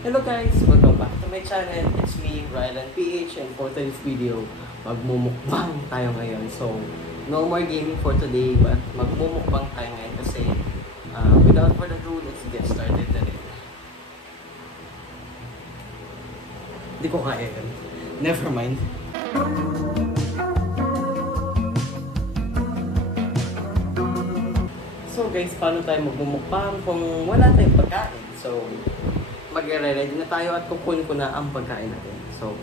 Hello guys! Welcome back to my channel. It's me, Rylan PH, and for today's video, magmumukbang tayo ngayon. So, no more gaming for today, but magmumukbang tayo ngayon kasi without further ado, let's get started na rin. Hindi ko kaya yun. Never mind. So guys, paano tayo magmumukbang kung wala tayong pagkain? So, mag-ready na tayo at kukunin ko na ang pagkain natin. So,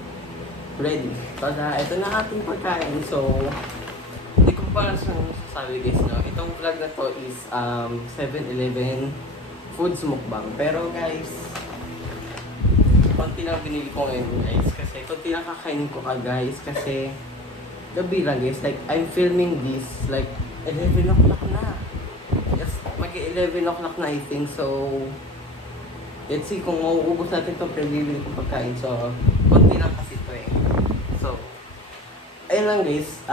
ready. Tada, ito na ating pagkain. So, hindi ko pa siyang sasabi guys, no? Itong vlog na to is 7-Eleven foods mukbang. Pero guys, konti lang binili ko ngayon guys. Kasi konti lang kakainin ko guys. Kasi, gabi lang guys. Like, I'm filming this like 11 o'clock na. Yes, mag-11 o'clock na I think. So, let's see kung mauubos natin itong pinabibili kong pagkain. So, konti lang kasi ito eh. So, ayun lang guys.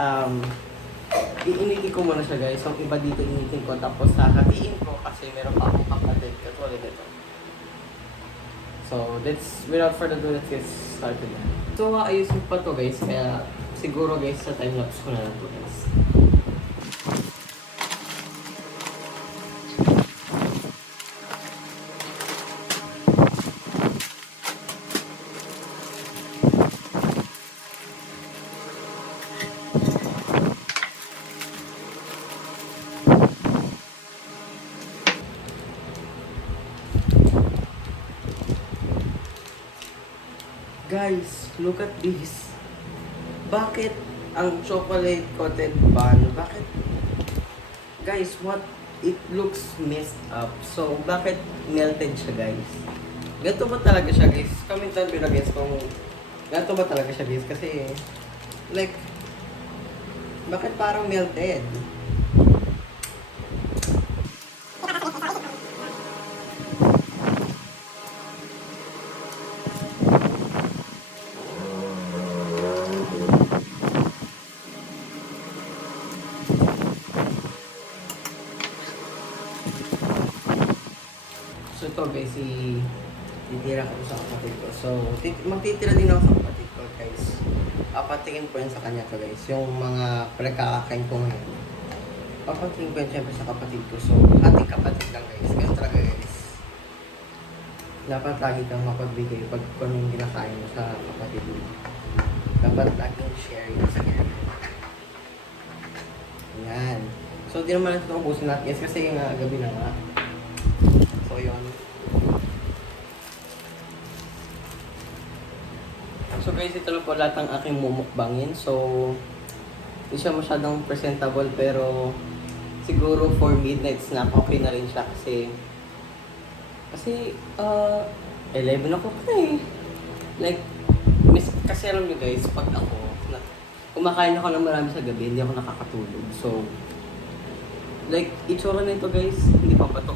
Iinitin ko muna siya guys. Yung iba dito initin ko. Tapos hahatiin ko kasi meron pa akong kapatid. Katulad nito. So, without further ado, let's get started na. So, ayusin pa to guys. Kaya siguro guys sa time-lapse ko na lang to guys. Guys, look at this. Bakit ang chocolate coated bun? Bakit? Guys, what? It looks messed up. So, bakit melted siya guys? Ganito ba talaga siya guys? Comment down below guys kung ganito ba talaga siya guys? Kasi, like, bakit parang melted? So ito guys, titira ko sa kapatid ko. So, magtitira din ako sa kapatid ko guys. Papatingin ko yun sa kanya to guys. Yung mga pinagkakakain ko ngayon. Papatingin ko yun syempre sa kapatid ko. So, ating kapatid lang guys. Ganun talaga guys. Dapat lagi kang mapagbigay pag kung yung kinakain mo sa kapatid mo. Dapat laging sharing sa kanya. Yan. So, di naman natin ito ubusin natin guys kasi nga gabi na nga. So, yun. So guys, ito lang po lahat ng aking mumukbangin. So, hindi siya masyadong presentable pero siguro for midnight snack, okay na rin siya kasi 11 o'clock na eh. Like, kasi alam nyo guys, pag kumakain ako ng marami sa gabi, hindi ako nakakatulog. So, like, itsura nito guys, hindi pa ba ito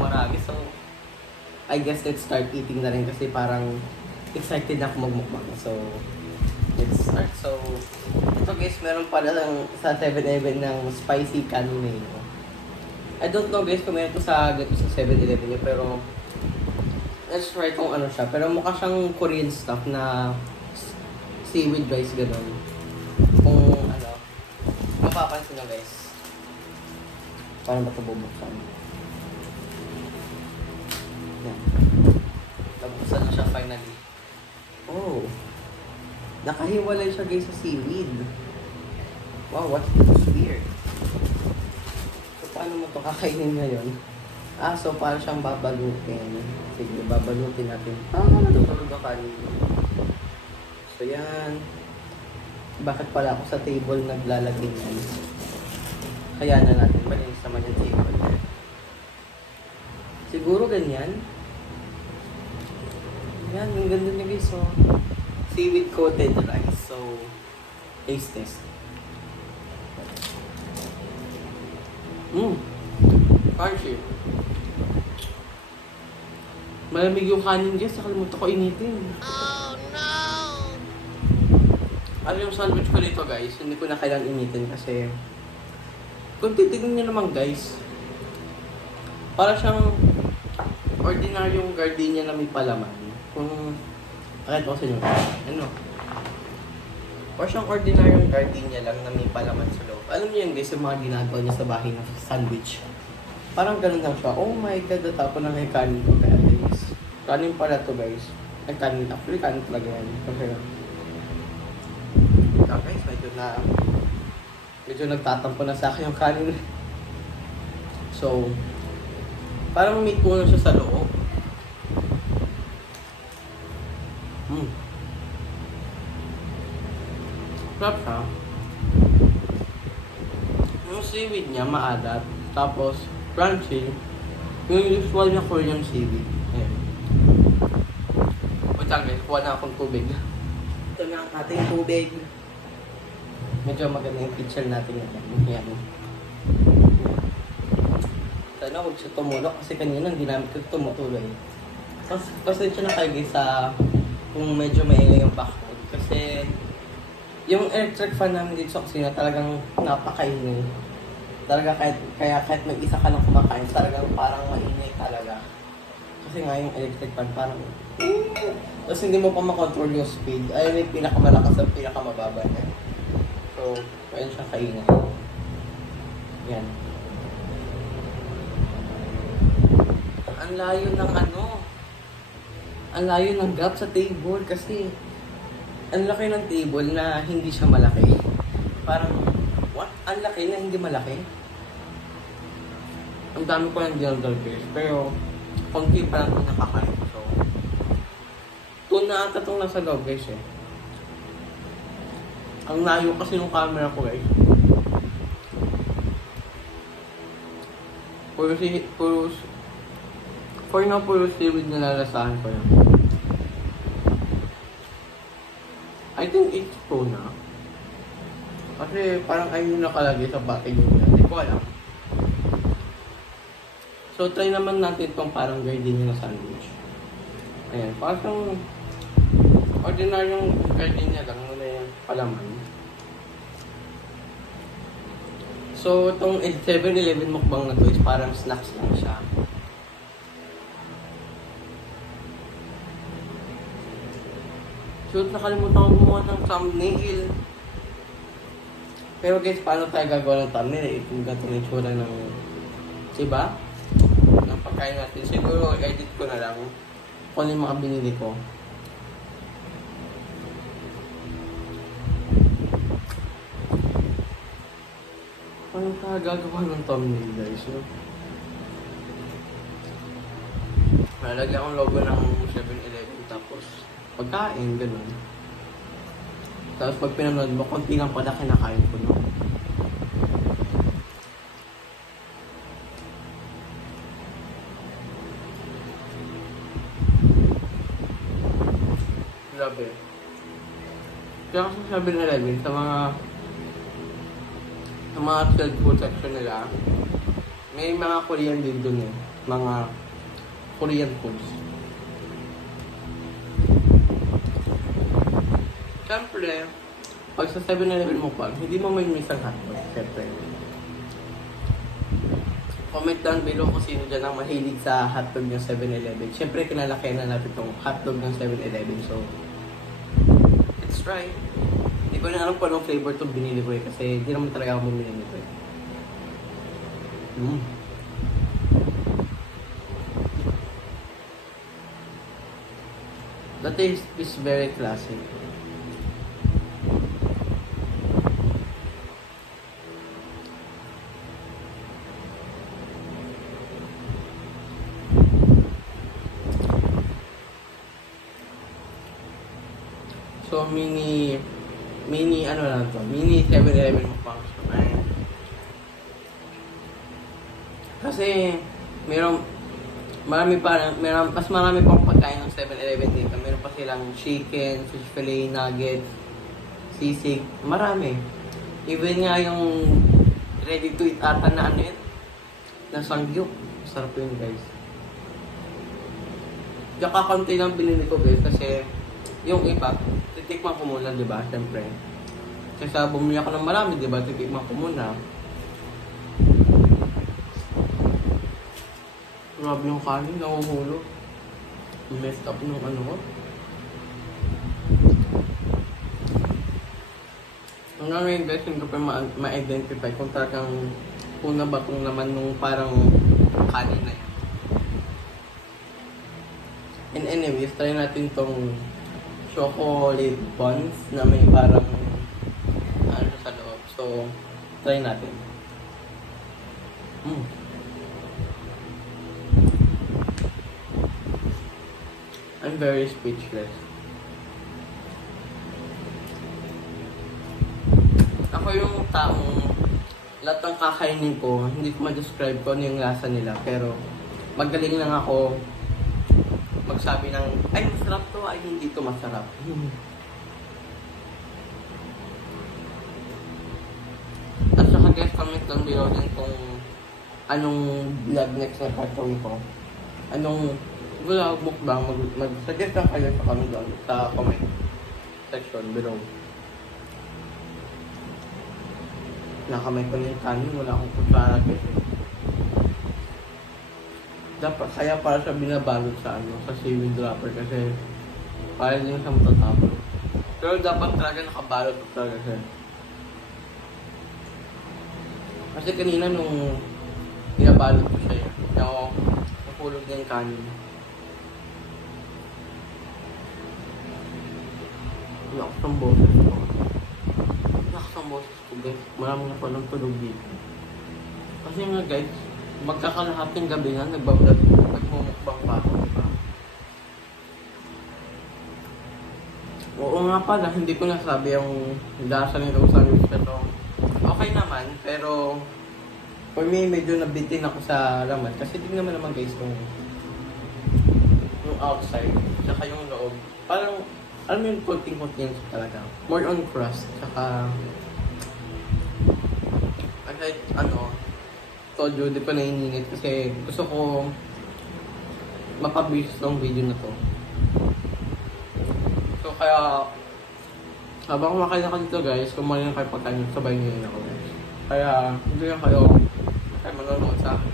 marami. So, I guess let's start eating na rin kasi parang excited na ako magmukbang. So, let's start. So, ito guys, meron pala lang sa 7-Eleven ng spicy canine. I don't know guys kung meron ito sa 7-Eleven nyo, pero let's try kung ano siya. Pero mukha siyang Korean stuff na seaweed rice, gano'n. Kung ano, mapapansin na guys. Paano ba ito bubuksan? Yan. Nabuksan na siya finally. Oh. Nakahiwalay siya guys sa seaweed. Wow, what's this weird? So, paano mo ito kakainin ngayon? So paano siyang babalutin? Sige, babalutin natin. Natutulog ang kanin. So, yan. Bakit pala ako sa table naglalagay yan? Kaya na natin malinis naman yung table. Siguro ganyan. Yan, yung ganda niya guys. So, seaweed coated rice. So, taste test. Crunchy. Malamig yung kanin guys. Nakalimutan ko initin. Oh no! Ano yung sandwich ko dito guys? Hindi ko na kailangan initin kasi kung titignan nyo naman guys, para siyang ordinaryong gardenia na may palaman. Kung kahit ko sa inyo, ano? Or siyang ordinaryong gardenia lang na may palaman sa loob. Alam niyo yun guys, yung mga ginagawa niya sa bahay ng sandwich. Parang ganun lang siya. Oh my god, natapon na may kanin ko kaya guys. Kanin pala to guys. Ay kanin, actually kanin talaga yan. Kasi guys, medyo nagtatampo na sa akin yung kanin. So, parang may kulang siya sa loob. Sarap siya. Yung seaweed niya maalat. Tapos, crunchy. Yung usual na Korean seaweed. Ayan. Wait lang guys, kuha na akong tubig. Ito na ang ating tubig. Medyo maganda yung picture natin ngayon. Ayan. Sana huwag siya tumulok kasi kanina hindi namin ko tumutuloy. Pasensya na kayo guys sa kung medyo maingay yung background. Kasi yung electric fan namin dito sa kusina talagang napakaingay. Talaga kahit may isa ka lang kumakain, talagang parang maingay talaga. Kasi nga yung electric fan parang tapos hindi mo pa makontrol yung speed. Ayun yung pinakamalakas at pinakamababa niya. So, ayun siya kaingay. Yan. Ang layo ng ang layo ng gap sa table kasi ang laki ng table na hindi siya malaki. Parang, what? Ang laki na hindi malaki? Ang dami ko ng general guys, pero konti pa lang nakakain. So, doon na ata itong nasa loob guys eh. Ang layo kasi ng camera ko guys. Puro seaweed na lalasahan ko yan. I think it's pro na. Kasi parang ayun yung nakalagay sa packaging niya. Hindi ko alam. So try naman natin itong parang gardenia na sandwich. Ayan, parang ordinaryong gardenia lang muna yung palaman. So itong 7-Eleven mukbang na to is parang snacks lang siya. Shoot, nakalimutan ko gumawa ng thumbnail. Pero guys, paano tayo gagawa ng thumbnail? Kung ganito na itsura ng diba? Ng pagkain natin. Siguro, edit ko na lang kung ano yung mga binili ko. Paano tayo gagawa ng thumbnail guys? No? Nalagyan akong logo ng 7-Eleven tapos pagkain, gano'n. Tapos pag pinanood mo, konti lang pala kinakain ko, no? Grabe. Kaya kasi sa 7-Eleven, sa mga chilled food section nila, may mga Korean din dun eh. Mga Korean foods. Siyempre, pag sa 7-Eleven mo pa, hindi mo may miss ang hotdog. Siyempre. Comment down below kung sino dyan ang mahilig sa hotdog ng 7-Eleven. Siyempre, kinalakihan na natin itong hotdog ng 7-Eleven. So, let's try. Hindi ko na alam kung anong flavor itong binili ko eh. Kasi hindi naman talaga ako bumili nito eh. The taste is very classic. So, mini ano lang to, mini 7-Eleven mukbang. Kasi, mas marami pang pagkain ng 7-Eleven dito. Meron pa silang chicken, fish fillet, nuggets, sisig, marami. Even nga yung ready to eat ata na ano yun, na sangyup. Sarap yun guys. Tsaka konti lang binili ko guys kasi yung iba, titikman ko muna, di ba? Siyempre. Kasi bumili ako ng marami, di ba? Titikman ko muna. Grabe yung kanin, nahuhulog. Messed up nung ano ko. Hanggang ngayon guys, hindi ko pa ma-identify kung talagang una ba kung naman nung parang kanin na yan. And anyways, try natin tong chocolate buns na may parang ano sa loob. So, try natin. I'm very speechless. Ako yung taong lahat ng kakainin ko, hindi ko ma-describe ko ano yung lasa nila. Pero magaling lang ako magsabi ng, ay masarap to, ay hindi to masarap. At saka guys, comment lang below din kung anong vlog next na gagawin ko. Anong vlog mukbang, mag-suggest lang kayo sa comment doon, sa comment section below. Nakamay ko na yung kanin, wala akong kutsara kasi. Dapat, kaya para siya binabalot sa ano, sa seaweed wrapper kasi para din siya matatapos. Pero dapat talaga nakabalot ko talaga siya. Kasi kanina nung binabalot ko siya, napulog niya yung kanin. Lakas ng boses ko. Lakas ng boses ko guys. Maraming na palang tulog dito. Kasi nga guys, magkakalahating gabi na nagmumukbang pa ako. Oo nga pala, hindi ko nasabi yung lasa nitong sandwich na to. Okay naman, pero for me, medyo nabitin ako sa laman. Kasi tingnan naman guys yung outside, tsaka yung loob. Parang, alam mo yung coating talaga. More on crust, tsaka kahit told you, di pa naiinit kasi gusto ko mapabilis ng video na to. So kaya, habang kumakain ako dito guys, kumain na kayo pagkain, sabay ngayon ako guys. Kaya, hindi lang kayo manonood sa akin.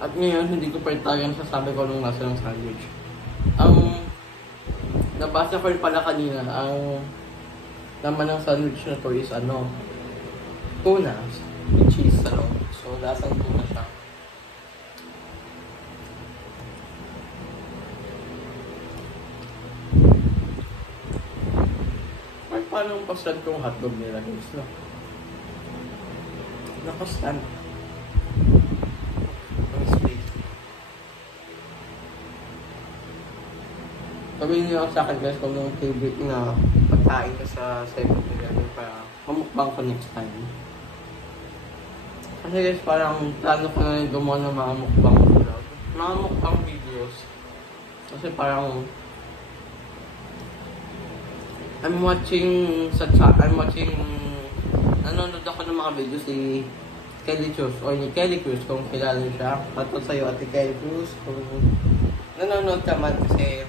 At ngayon, hindi ko pa itagan sasabi ko nung nasa ng sandwich. Nabasa ko rin pala kanina, ang naman ng sandwich na to is tuna with cheese sa loob. So, lasang tuna siya. Ay, paano ang paslan kong hotdog nila guys, no? Nakastan. Ang sweet. Sabihin niyo sa akin guys kung yung favorite na pagkain ka sa 7-Eleven para mamukbang ko next time. Kasi guys parang plano ko na rin gumawa ng mga mukbang vlog. Mga mukbang videos. Kasi parang nanonood ako ng mga videos ni Kelly Cruz o ni Kelly Cruz kung kilala siya. Pato sa'yo Ate Kelly Cruz kung nanonood ka man kasi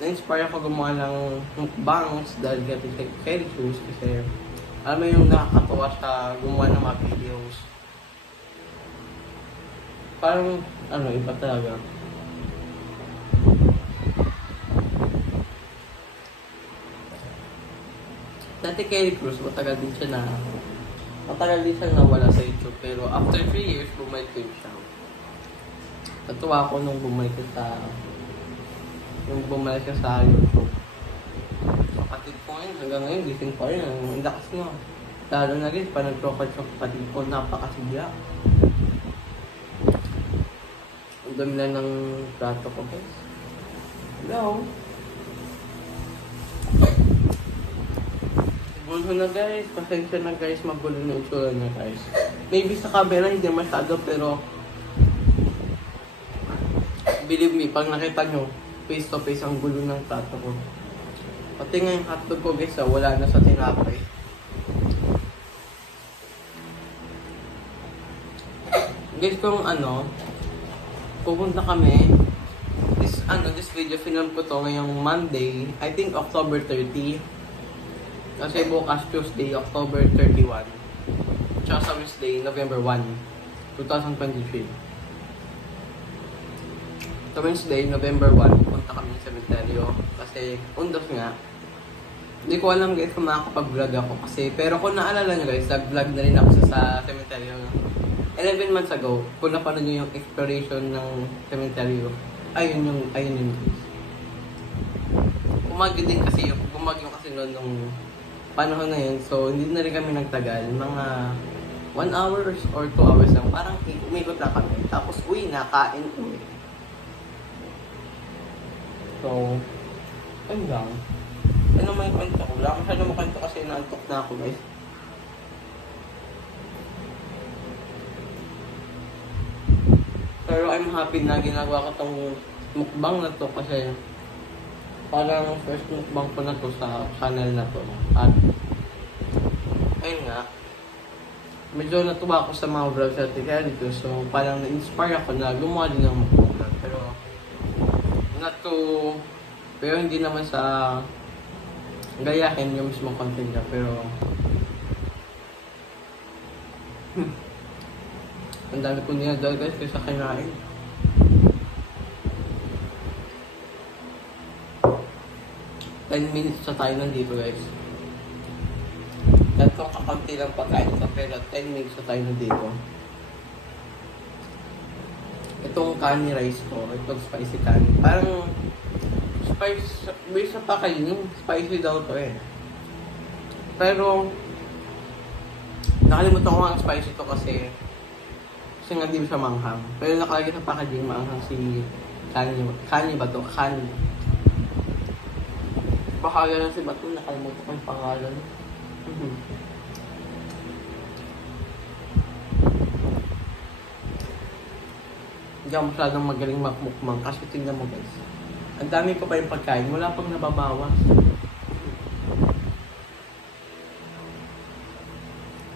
na-inspire ako gumawa ng mukbangs dahil kay Kelly Cruz kasi alam mo yung nakakatawa siya gumawa ng mga videos. Parang iba talaga. Dati Kelly Cruz, matagal din siya nawala sa YouTube pero after 3 years bumalik din siya. Natuwa ako nung bumalik sa YouTube. Kapatid ko ngayon, hanggang ngayon, gising pa rin. Ang lakas nga. Lalo na rin, pa nag-profile sa kapatid ko, napakasigla. Ang dami lang ng plato ko, guys. Hello? Gulo na guys, pasensya na guys, magulo na itsura na guys. Maybe sa camera hindi masyado pero believe me, pag nakita nyo, face to face ang gulo ng plato ko. Pati nga yung hotdog ko guys, wala na sa tinapay. Guys, kung pupunta kami, this video film ko to ngayong Monday, I think October 30. Kasi bukas Tuesday, October 31. Tsaka sa Wednesday, November 1, 2023. Sa Wednesday, November 1, punta kami sa cemeteryo. Kasi, undos nga. Hindi ko alam guys kung makakapag-vlog ako. Kasi, pero kung naalala nyo guys, nag-vlog na rin ako sa cemeteryo. 11 months ago, kung napanood nyo yung exploration ng cemeteryo, ayun yun guys. Bumagyo kasi noon nung panahon na yun. So, hindi na rin kami nagtagal. Mga 1 hour or 2 hours lang. Parang umikot na kami. Tapos, uwi na, kain uwi. So, ayun lang. Ano may kwento ko? Wala ko siya naman kwento kasi naantok na ako guys. Pero I'm happy na ginagawa ko tong mukbang na to kasi parang first mukbang ko na to sa channel na to. At ayun nga, medyo natuwa ako sa mga vlogs sa tigyan dito. So parang na-inspire ako na gumawa din ng mukbang. Pero hindi naman sa gayahin yung mismo content niya. Pero ang dami ko niya guys kaysa kinain. Ten minutes sa tayo nandito guys. Dahil kung kakunti lang pagkain ko, pero 10 minutes sa tayo nandito. Itong kani rice ko, itong spicy kani. Parang based sa packaging, spicy daw to eh. Pero nakalimutan ko ang spicy to kasi nga di siya manghang. Pero nakalagay sa packaging manghang si kani ba to? Kani. Baka yan si Bato, nakalimutan ko yung pangalan. Hindi ako masyadong magaling makmukmang kasi tingnan mo guys. Ang dami ko pa yung pagkain, wala pang nababawas.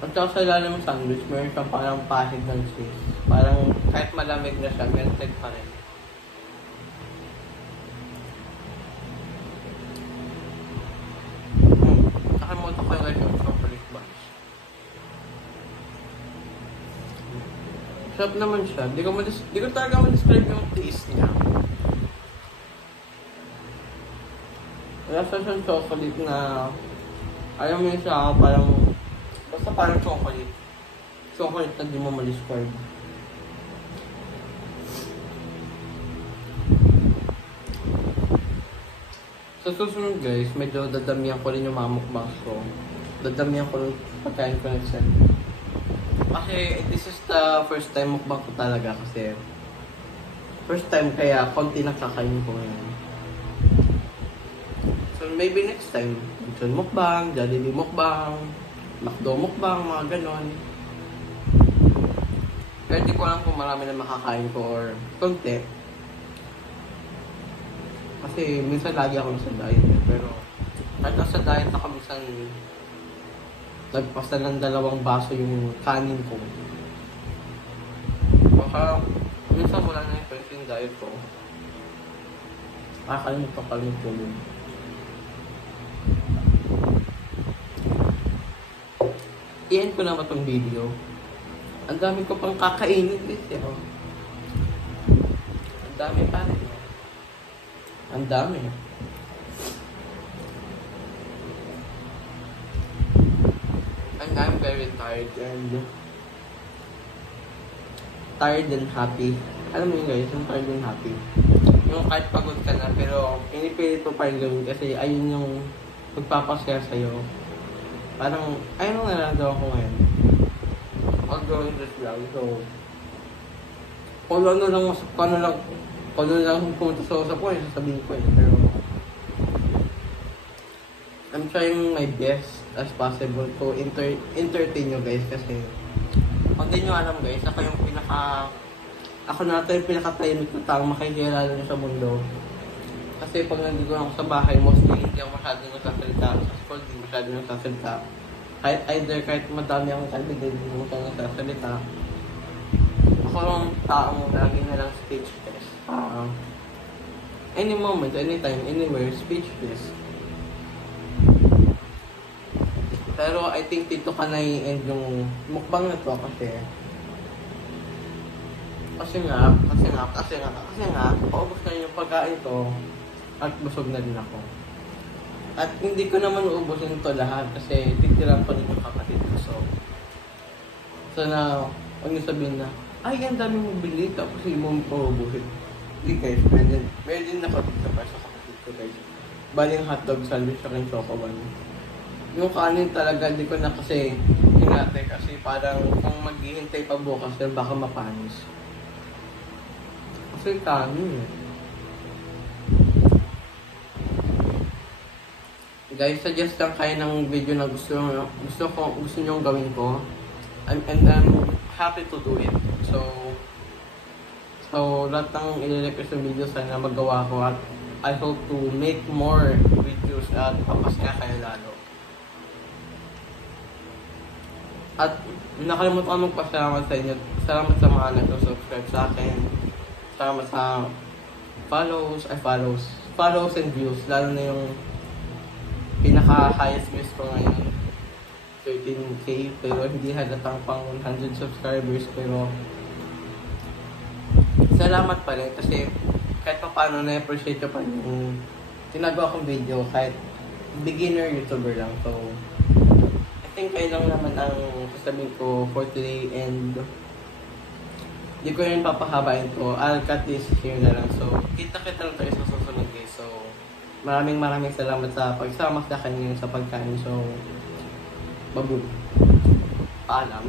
At saka sa ilalim ng sandwich, meron siyang parang pahid ng cheese. Parang kahit malamig na siya, melted pa rin. Nakalimutan ko yung guys yung chocolate bunch. Sarap naman siya. Di ko talaga ma-describe yung taste niya. Lasa siyang chocolate na alam mo yun siya parang basta parang chocolate. Chocolate na di mo ma-describe. Sa susunod guys, medyo dadamihan ko rin yung mga mukbangs ko. Dadamihan ko rin pagkain ko next time. Kasi this is the first time mukbang ko talaga kasi first time kaya konti lang kakain ko ngayon. So maybe next time, Lechon mukbang, Jollibee mukbang, McDo mukbang, mga ganon. Pero di ko alam kung marami na makakain ko or konti. Kasi minsan lagi ako sa diet eh. Pero kahit sa diet ako minsan nagpasta ng 2 baso yung kanin ko. Baka minsan wala na yung diet ko. Kakalimutan ko yung tulog. I-end ko naman itong video. Ang dami ko pang kakainin dito. Ang dami pa rin. Ang dami. And I'm very tired and happy. Alam mo yun guys, yung tired and happy. Yung kahit pagod ka na, pero pinipilit mo pa rin gawin kasi ayun yung magpapasaya sa'yo. Parang, ayun ang nararamdaman ko ngayon. Outgoing this vlog, so kung ano lang pumunta sa usap ko, sasabihin ko eh. Pero I'm trying my best as possible to entertain you guys kasi kung di nyo alam guys, ako na ito yung pinaka-tahimik na taong makikilala nyo sa mundo. Kasi pag nandito ako sa bahay, mostly hindi ako masyadong nagsasalita. Sa school, hindi masyadong nagsasalita. Kahit madami akong kaibigan, hindi mo kang nagsasalita. Ako yung taong lagi na lang speechless. Any moment, anytime, anywhere, speechless. Pero I think dito ka na i-end yung mukbang na to kasi kasi nga, paubos na yung pagkain ko at busog na din ako. At hindi ko naman uubusin ito lahat kasi titiran pa din yung kapatid ko. Sana, huwag niyo sabihin na, ay, ang dami mong bili, tapos hindi mo paubusin. Hindi guys, meron din ako dito para sa kapatid ko guys. Bali yung hotdog sandwich at yung choco bun. Yung kanin talaga, hindi ko na kasi hinate kasi parang kung maghihintay pa bukas, then baka mapanis. Kasi kanin eh. Guys, suggest lang kayo ng video na gusto nyo gawin ko. And I'm happy to do it. So lahat ng i-request ng video sana magawa ko at I hope to make more videos at papasaya kayo lalo. At nakalimutan ko magpasalamat sa inyo. Salamat sa mga nag-subscribe sa akin. Salamat sa follows and views. Lalo na yung pinaka-highest views ko ngayon. 13K, pero hindi halatang pang 100 subscribers. Pero salamat pa rin kasi kahit pa paano na-appreciate ko pa yung tinagawa kong video kahit beginner YouTuber lang. So, I think kayo lang naman ang sasabihin ko for today and hindi ko rin papahabain to. I'll cut this here na lang. So, kita-kita lang tayo sa susunod guys. So, maraming salamat sa pagsama sa akin ngayon sa pagkain. So, paalam.